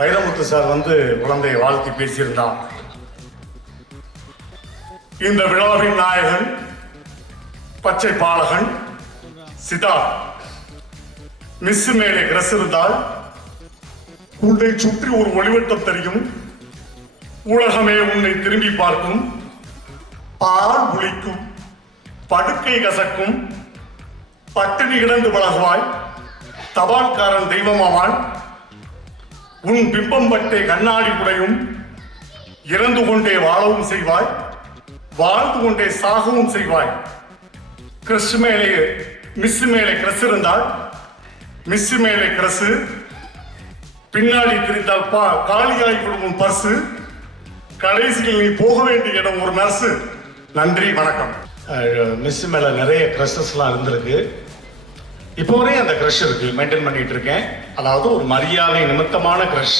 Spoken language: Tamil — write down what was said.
வைரமுத்து சார் குழந்தையை வாழ்த்தி பேசியிருந்தார். இந்த விழாவின் நாயகன் பச்சை பாலகன் சித்தார்த். மிஸ் மேலே கிரஸ் இருந்தால் உன்னை சுற்றி ஒரு ஒளிவட்டம் தெரியும், உலகமே உன்னை திரும்பி பார்க்கும், பால் புளிக்கும், படுக்கை கசக்கும், பட்டினி கிடந்து பழகுவாய், தபால்காரன் தெய்வமாவான், உன் பிம்பம் பட்டே கண்ணாடி உடையும், இறந்து கொண்டே வாழவும் செய்வாய், வாழ்ந்து கொண்டே சாகவும் செய்வாய். கிறிஸ் மேலே மிஸ் மேலே கிரஸ் இருந்தால் மிஸ் மேலே கிரஸ், பின்னாடி திரிந்தால் காலியாகி விடும் உன் பர்சு, கடைசியில் நீ போக வேண்டிய இடம் ஒரு நர்ஸு. நன்றி, வணக்கம். மிஸ் மேல நிறைய கிரஷஸ்லாம் இருந்திருக்கு. இப்போ வரையும் அந்த கிரஷ் இருக்கு, மெயின்டைன் பண்ணிட்டு இருக்கேன். அதாவது ஒரு மரியாதை நிமித்தமான கிரஷ்.